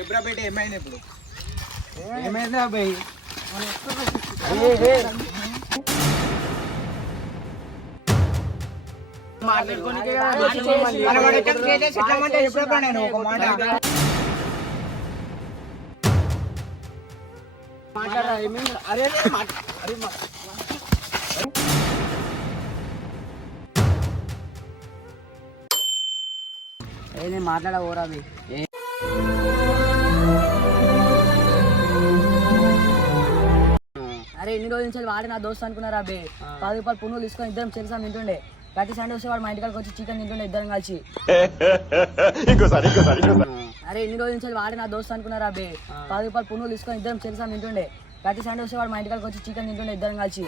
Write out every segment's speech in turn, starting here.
చెప్పురా బేట ఏమైంది ఇప్పుడు? ఏమైందా అబ్బాయి? మాట్లాడవరా అరే ఎన్ని రోజుల నుంచి వాడి నా దోస్తు అనుకున్నారా అబ్బే 10 రూపాయలు పునుగులు తీసుకొని ఇద్దరం తెలుసా తింటుండే ప్రతి సండే వస్తే వాడు మా ఇంటికాడికి వచ్చి చికెన్ తింటుండే ఇద్దరం కలిసి అరే ఎన్ని రోజుల నుంచి వాడి నా దోస్తు అనుకున్నారా అబ్బే 10 రూపాయలు పునుగులు తీసుకొని ఇద్దరం తెలుసా తింటుండే ప్రతి సండే వస్తే వాడు మా ఇంటికాడికి వచ్చి చికెన్ తింటుండే ఇద్దరం కలిసి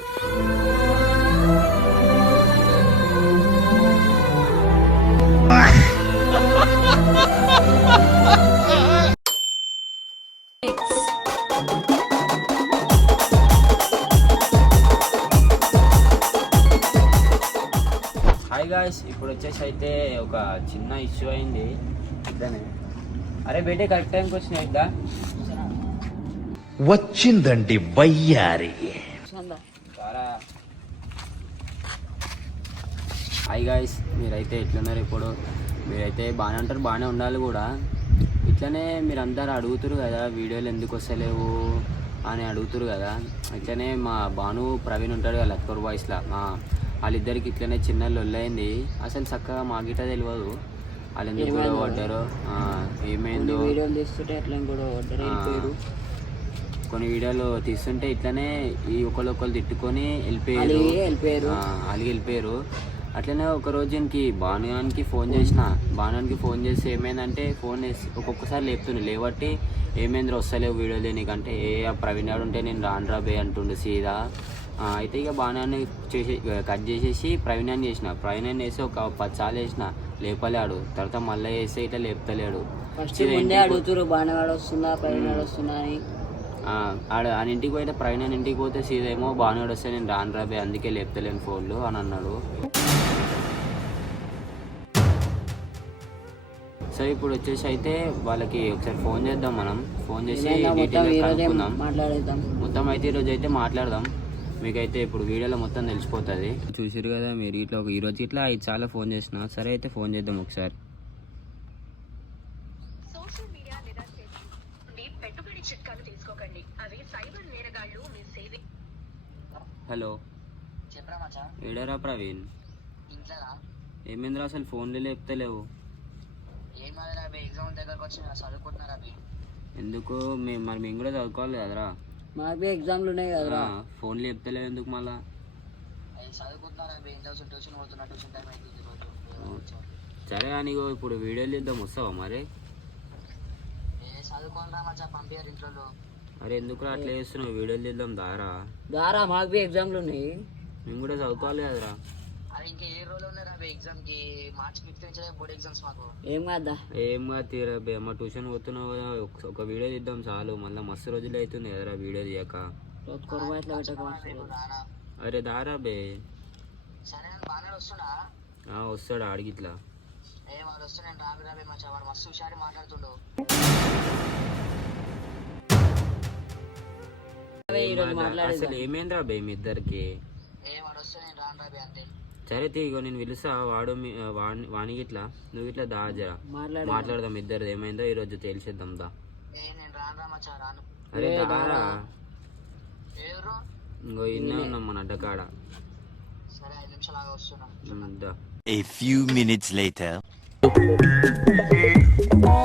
హాయ్ గాయ్స్, ఇప్పుడు వచ్చేసి అయితే ఒక చిన్న ఇష్యూ అయింది ఇద్దనే. అరే బేటే కరెక్ట్ టైంకి వచ్చినాయి ఇద్దా వచ్చిందండి బయ్యారి. హాయ్ గాయ్స్, మీరైతే ఎట్లున్నారు? ఇప్పుడు మీరైతే బాగానే ఉంటారు, బాగానే ఉండాలి కూడా. ఇట్లనే మీరందరూ అడుగుతురు కదా వీడియోలు ఎందుకు వస్తలేవు అని అడుగుతురు కదా. ఇట్లనే మా భాను ప్రవీణ్ ఉంటాడు కదా లక్కర్ వాయిస్లా, వాళ్ళిద్దరికి ఇట్లనే చిన్న లొల్లైంది. అసలు చక్కగా మా గిట్ట తెలియదు వాళ్ళు ఎందుకు గొడవ పడ్డారో ఏమైందో. కొన్ని వీడియోలు తీస్తుంటే ఇట్లనే ఈ ఒకళ్ళు తిట్టుకొని వెళ్ళిపోయారు, అలిగి వెళ్ళిపోయారు. అట్లనే ఒకరోజు ఇంకి భానుగానికి ఫోన్ చేసి ఏమైందంటే ఫోన్ చేసి ఒక్కొక్కసారి లేపుతుండే, లేబట్టి ఏమైందో వస్తలేవు వీడియోలు నీకంటే ప్రవీణ్ గారు ఉంటే నేను రాను బే అంటుండే సీదా. అయితే ఇక బాణాన్ని కట్ చేసేసి ప్రవీణాన్ని వేసి ఒక 10 సార్లు వేసిన లేపలేడు. తర్వాత మళ్ళీ వేస్తే ఇట్లా లేపుతలేడు. ఆయన ఇంటికి పోతే ప్రవీణ్ ఇంటికి పోతే సీదేమో బాణాడు వస్తే నేను రాను రాబే అందుకే లేపుతలేను ఫోన్లు అని అన్నాడు. సో ఇప్పుడు వచ్చేసి అయితే వాళ్ళకి ఒకసారి ఫోన్ చేద్దాం, మనం ఫోన్ చేసి డీటెయిల్గా కనుక్కుందాం మొత్తం. అయితే ఈరోజు అయితే మాట్లాడదాం, మీకైతే ఇప్పుడు వీడియోలో మొత్తం తెలిసిపోతుంది. చూసారు కదా మీరు ఇట్లా ఈరోజు ఇట్లా 5 సార్లు ఫోన్ చేసిన. సరే అయితే ఫోన్ చేద్దాం ఒకసారి. హలో ఏడారా ప్రవీణ్? ఏమైందిరా అసలు ఫోన్లు లేపుతలేవు? ఎందుకు మేము కూడా చదువుకోవాలి కదరా, మాకు ఎగ్జామ్లు ఉన్నాయి కదా. ఫోన్లు చెప్తలేవు ఎందుకు మళ్ళా? సరే అని ఇప్పుడు వీడియోలు ఇద్దాం, వస్తావా మరి? అరే ఎందుకు అట్లా చేస్తున్నావు? వీడియోలు ఇద్దాం దారా మాకు ఎగ్జామ్లు ఉన్నాయి, మేము కూడా చదువుకోవాలి కదరా. ఏం కాదు తీరా మా ట్యూషన్ పోతున్నావు, ఒక వీడియో తీద్దాం చాలు. మళ్ళీ మస్తు రోజులు అవుతుంది కదరా వీడియో తీయక. అరే దారా బే. వస్తాడు ఆడిగిట్లా. అసలు ఏమైందిరా బే మీ ఇద్దరికి? సరే తీగో నేను పిలుస్తా, వాణి ఇట్లా నువ్వు ఇట్లా దాజరా మాట్లాడదాం ఇద్దరు ఏమైందో ఈరోజు తేల్చేద్దాం దా. అరే దారా ఇంకో ఇన్నే ఉన్నాం మన అడ్డకాడ.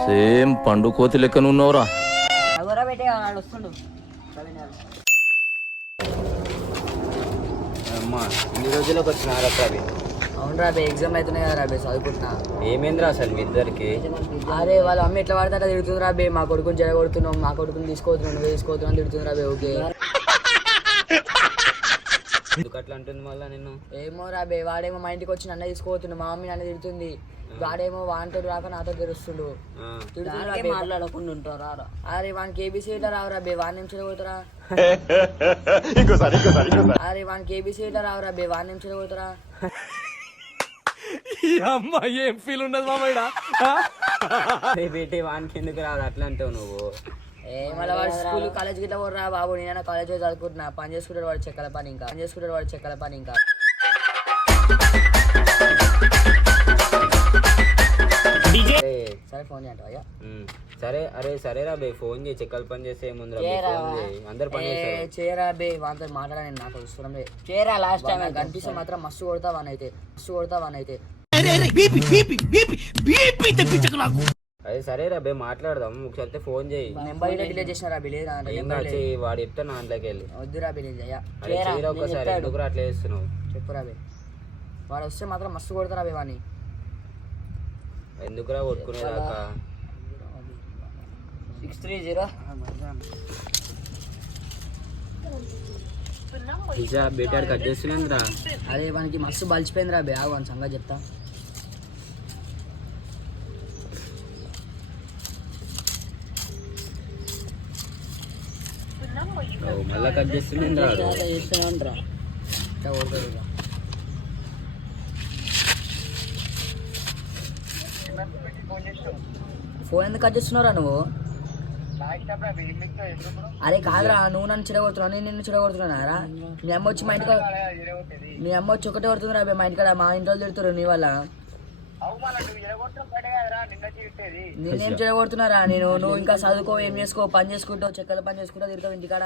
సేమ్ పండు కోతి లెక్కనున్నావురా. ఇన్ని రోజులకు వచ్చినారా ప్రవీణ్? అవునరా బే, ఎగ్జామ్ అవుతున్నాయి కదా రాబే, చదువుకుంటున్నా. ఏమైందిరా అసలు మీ ఇద్దరికి? అరే వాళ్ళ అమ్మ ఎట్లా పడతా తిడుతుందిరా బే, మా కొడుకుని జరగొడుతున్నాం, మా కొడుకుని తీసుకోవద్దు నువ్వే తీసుకోవద్దు తిడుతుందిరా బే. ఓకే ఎందుకు అట్లా అంటుంది మళ్ళా నిన్ను? ఏమో రాబే, వాడేమో మా ఇంటికి వచ్చి నన్ను తీసుకోవద్దు, మా మమ్మీ నన్ను తిడుతుంది. వాడేమో వానితో రాక నాతో తెలుస్తుండు, మాట్లాడకుండా ఉంటారా. అరే వానికి ఏబీసీలో రావురా బే, వాడి నిమిషాలు పోతారా. అరే వానికి ఏబీసీలో రావురా బే, వాడి నిమిషాలు పోతారా. ఏం ఫీల్ ఉండదు మామయ్య బేటే వానికి ఎందుకు రాదు అట్లా అంటావు నువ్వు. మళ్ళీ వాడు స్కూల్ కాలేజ్ గిట్లా పోరా బాబు, నేను కాలేజ్ చదువుకుంటున్నా, పని చేసుకుంటాడు వాడు చెక్కల పని ఇంకా సరే ఫోన్ చేయండి అయ్యా. సరే అరే సరేరా బే ఫోన్ చేయి, చెక్కల పని చేస్తే ఏముందిరా బే, ఫోన్ చేయి, అందరు పని చేస్తారు. చేయరా బే వాంతో మాట్లాడాను, నాకు అవసరం లేదు. చేయరా లాస్ట్ టైం కనిపిస్తే మాత్రం మస్తు కొడతావానైతే. అదే సరేరా బే మాట్లాడదాం, ఒకసారి ఫోన్ చేయి. నెంబర్ డిలీట్ చేసినారా బి? లేదా ఏం కాదు చెయ్యి, వాడు చెప్తాను దాంట్లోకి వెళ్ళి. వద్దురా బి అయ్యా, చేయరా ఒకసారి, ఎందుకు అట్లా చేస్తున్నావు చెప్పురా బే. వాడు వస్తే మాత్రం మస్తు కొడతారా బే వాడిని. ఎందుకురా కొట్టుకునేదాకా? 630 నిజా బేటాడు కట్ చేస్తున్నాంద్రా. అదే వానికి మస్తు బలిచిపోయిందిరా బే, ఆగు వాని సంగతి చెప్తా. మళ్ళా కట్ చేస్తున్నాంద్రా. చేస్తానంటరా ఇట్లా కొడతాడు. ఫోన్ ఎందుకు కట్ చేస్తున్నావురా నువ్వు? అరే కాదురా, నువ్వు నన్ను చెడగొడుతున్నావు, నేను నిన్ను చెడగొడుతున్నారా? మీ అమ్మ వచ్చి ఒకటే కొడుతుందిరా మా ఇంటికాడ, మా ఇంట్లో తిడుతురు నీ వల్ల. నేనేం చెడగొడుతున్నారా? నువ్వు ఇంకా చదువుకో, ఏం చేసుకో, పని చేసుకుంటావు, చెక్కల పని చేసుకుంటా తిరుగుతావు ఇంటికాడ.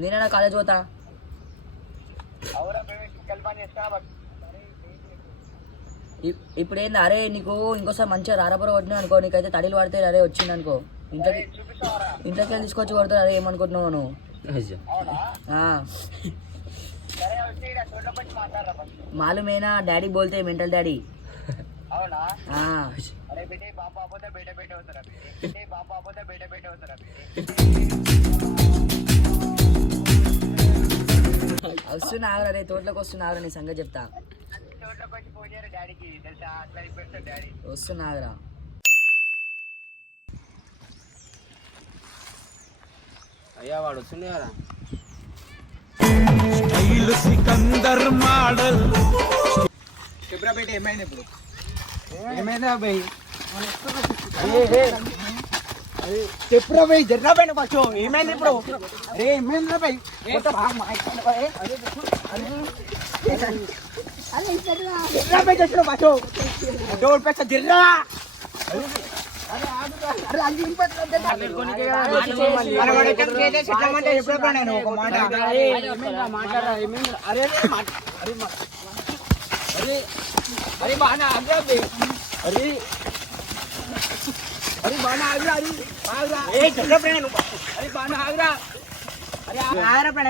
నేనైనా కాలేజ్ పోతా. ఇప్పుడు ఏంది అరే, నీకు ఇంకోసారి మంచిగా రారపుర కొట్టినా అనుకో, నీకైతే తడిలు పడితే అరే వచ్చింది అనుకో, ఇంట్లోకి తీసుకొచ్చి కొడతారు. అరే ఏమనుకుంటున్నావు నువ్వు? మాలూమేనా డాడీ బోల్తే మెంటల్ డాడీ. వస్తున్నావురా రే, తోటలోకి వస్తున్నావురా, నీ సంగతి చెప్తా. వస్తున్నావురా. అయ్యా వాడు వస్తుండే కదా. చెప్పురా బేట ఏమైంది ఇప్పుడు? ఏమైందా బయ్? చెప్పురా బయ్, జర్రా బయట పచ్చు ఏమైంది ఇప్పుడు? అరే ఏమైందిరా బయ్? జర్రా బయట వచ్చిన పచ్చు డోర్ పెచ్చ జర్రా.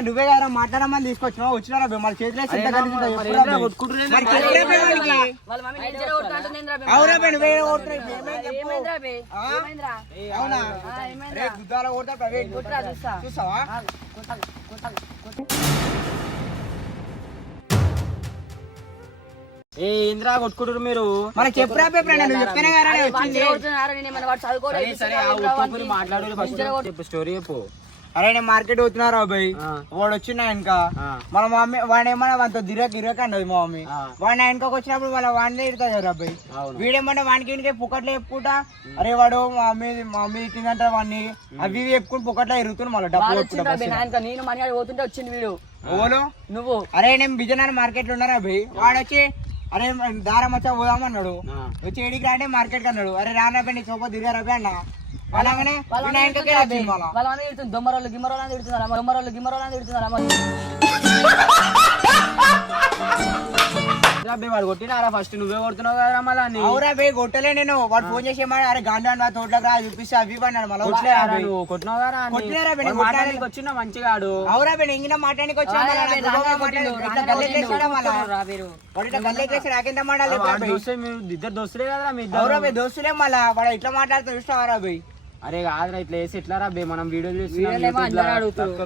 నువ్వే కదా మాట్లాడమని తీసుకొచ్చినావు, వచ్చినారా మన చేతిలో చూసావా? ఏ ఇంద్రా కొట్టుకుంటారు మీరు? మనకి చెప్పురా పేపర్, నువ్వు చెప్తేనే కదా మాట్లాడు, స్టోరీ చెప్పు. అరే నేను మార్కెట్ పోతున్నారా బాయ్, వాడు వచ్చిన ఇంకా మన మమ్మీ వాడు ఏమన్నా వాడితో గిరక అన్నది మా మమ్మీ. వాడిని వెనకకి వచ్చినప్పుడు వాళ్ళ వాడిని తిడతారు కదా అబ్బాయి. వీడేమంటే వానికి ఇంటికి పుక్కట్లో చెప్పుకుంటా, అరే వాడు మా మమ్మీ తిందంట వాడిని అవి ఇవి చెప్పుకుని పుక్కట్లో ఎరుగుతున్నా మళ్ళీ డబ్బులు నేను మనీ పోతుంటే వచ్చింది వీడు. ఓలో నువ్వు? అరే నేను బిజనార్ మార్కెట్ లో ఉన్నారా అబ్బాయి, వాడు వచ్చి అరే దారం వచ్చా పోదామన్నాడు, వచ్చి ఏడికి రాంటే మార్కెట్ కి అన్నాడు. అరే రానా నీ చోప దిగారా అన్న అలాగనే దొమ్మరోళ్ళు గిమ్మరోళ్ళు తిడుతున్నారా? వాడు కొట్టినారా? ఫస్ట్ నువ్వే కొడుతున్నావు కదా మళ్ళా. అవురా బే కొట్టలే నేను, వాడు ఫోన్ చేసి అరే గాంధీ నా తోటలోకి రా చూపిస్తే అవి అన్నాడు. మళ్ళీ కొట్టినావు కదా వచ్చిన మంచిగా. అవురా బే ఇంగిన మాట్లాడానికి వచ్చిన ఇద్దరు దోస్తులే కదా మీ అవురా బే దోస్తులే. మళ్ళా వాడు ఇట్లా మాట్లాడుతూ చూస్తావారా బై? అరే కాదురా ఇట్లా వేసి ఎట్లా రా బే, మనం వీడియో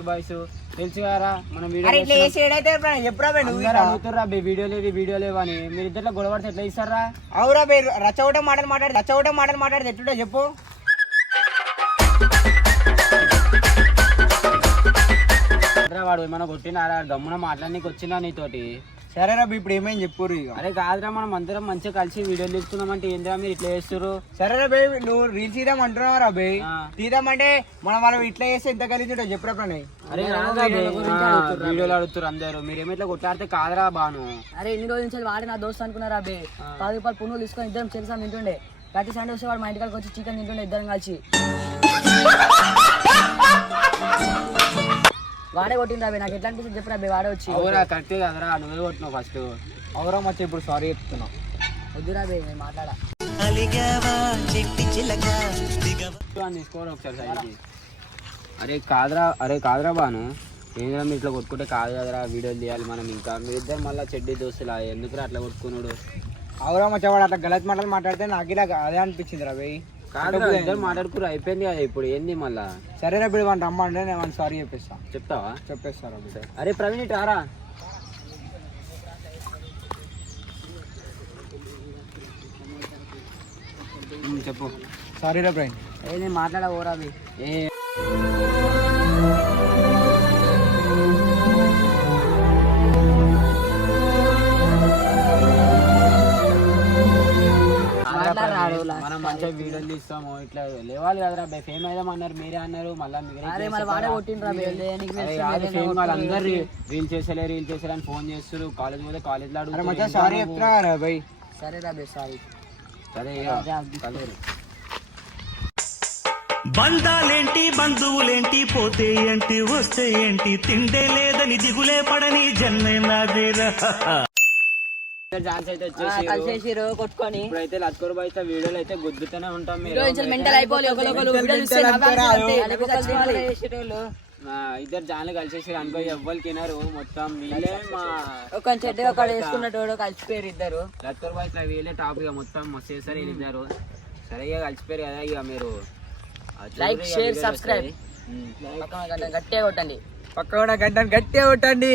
బాయ్స్ తెలుసు కదా మనం అడుగుతారా బే వీడియో లేవని. మీరు ఇద్దరు గొడవడితే ఎట్లా ఇస్తారా? అవురా బే రచ్చగొట్ట మాటలు మాట్లాడితే ఎట్లుంటో చెప్పు. కాదురా వాడు ఏమైనా కొట్టినారా గమ్మున మాట్లాడనీకి వచ్చినా నీతోటి. సరే రా ఇప్పుడు ఏమైంది చెప్పుర్రు ఇక. అరే కాదురా మనం అందరం మంచిగా కలిసి వీడియోలు తీసుకున్నామంటే ఏంద్రా మీరు ఇట్లా చేస్తారు? సరే రా బేబీ నువ్వు రీల్స్ తీద్దామంటున్నావు రా బే. తీద్దామంటే మనం ఇట్లా చేస్తే ఎంత కలిసి ఉంటుంది చెప్పురా ప్రణయ్. అరే వీడియోలు అడుగుతారు అందరు, మీరేమో ఇట్లా కొట్లాడితే కాదురా బాను. అరే ఎన్ని రోజుల నుంచి వాడి నా దోస్తు అనుకున్నారా బే. 10 రూపాయలు పునుగులు తీసుకొని ఇద్దరం తెలుసా తింటుండే. ప్రతి సండే వస్తే వాడు మా ఇంటికి వచ్చి చికెన్ తింటుండే ఇద్దరం కలిసి. వాడే కొట్టిండ్రా బే. నాకు ఎట్లా అనిపిస్తుంది చెప్పురా బే. వాడే వచ్చి అవురా కరెక్టే కదరా, నువ్వే కొట్టినావు ఫస్ట్. అవురా మచ్చ ఇప్పుడు సారీ చెప్తున్నావు. వద్దురా బే నేను మాట్లాడా. తీసుకోరు ఒకసారి సైడ్కి. అరే కాదురా బాను, ఏంద్రా మీరు ఇట్లా కొట్టుకుంటే కాదు కదరా, వీడియోలు తీయాలి మనం. ఇంకా మీరిద్దరు మళ్ళీ చెడ్డి దోస్తులా ఎందుకురా అట్లా కొట్టుకున్నాడు? అవురా మచ్చ వాడు అట్లా గలత్ మాటలు మాట్లాడితే నాకు ఇలా అదే అనిపించింది రా బే. కాదురా ఇద్దరు మాట్లాడుకురు అయిపోయింది కదా, ఇప్పుడు ఏంది మళ్ళా? సరే రా ఇప్పుడు వాడిని రమ్మంటే నేను వాడిని సారీ చెప్పేస్తా. చెప్తావా? చెప్పేస్తారా బే. అరే ప్రవీణ్ ఇటు రారా. చెప్పు. సారీ రా బ్రైన్. నేను మాట్లాడా ఓరా బే. మనం మంచిగా వీడియోలు తీస్తాము, ఇట్లా లేవాలి కదరా బై. ఫేమ్ అయిదామన్నారు మీరే అన్నారు, మళ్ళీ వాళ్ళందరూ రీల్ చేసేలే అని ఫోన్ చేస్తారు. కాలేజ్ పోతే కాలేజ్ లో సారీ చెప్తున్నా రా బై. సరే రా బే సారీ. సరే బంధాలేంటి బంధువులేంటి పోతే ఏంటి వస్తే ఏంటి తిండే లేదని దిగులే పడని జన్మే నాదేరా. ఛాన్స్ అయితే వచ్చేసి కొట్టుకొని ఇప్పుడైతే లత్కూరు బాయ్స్ వీడియోలు అయితే గుద్దుతూనే ఉంటాం. ఇద్దరు జాన్లు కలిసేసి అనుకో ఎవ్వరికి వినరు మొత్తం. వీళ్ళే మా ఒక చెడ్డ ఒక వేసుకున్నట్టు కలిసిపోయారు ఇద్దరు. లత్కూరు బాయ్స్ వీళ్ళే టాప్ ఇక మొత్తం మస్తు చేస్తారు వీళ్ళిద్దరు. సరే ఇక కలిసిపోయారు కదా, ఇక మీరు లైక్ షేర్ సబ్స్క్రైబ్ గట్టిగా కొట్టండి. పక్క గంటను గట్టిగా కొట్టండి.